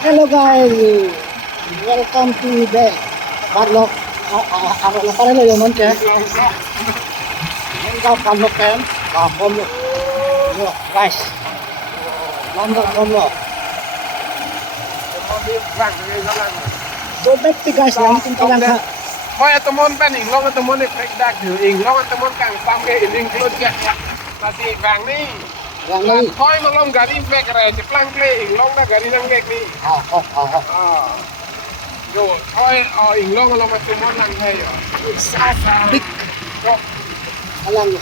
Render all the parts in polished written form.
Hello guys, welcome to the Padlock. Apa pare lo yung monte? Enggak Padlock kan? Padlock. Yo guys, Padlock. Go back to guys, langsung ke langkah. Koi atomon pan ing long atomon ni pek dak tu ing long atomon kang pam ke ing klot ya. Tadi bang ni. Yang ini. Koi malong gari pek re ceplang kle ing long na gari nang gek ni. Ah. Yo koi ing long long atomon lang hai yo. Big alang.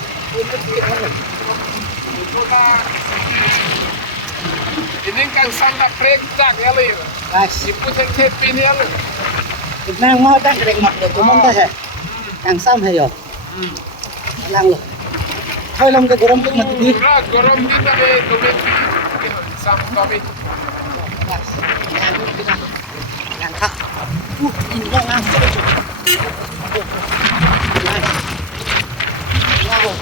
Ini kang sanda prek dak ya le. Guys, Ipu teng ke pin ya le. kita mau dah kerek mak tu monte he. Yang sam he yo. Alang lo. Thôi lòng cái gồm cũng mà đi. Gorom di ta be gomet sam kami. Yang kak. Ini yang langsung. Wow.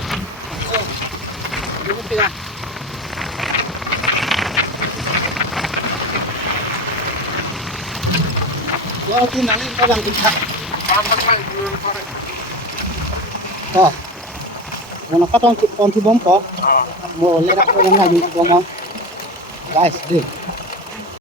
Ini dia. Yo di mana kau yang kita? Pam pam pam. Oh. Mau nak on tu bom ko? Mau lerak ko yang ngaji bom. Guys, deh.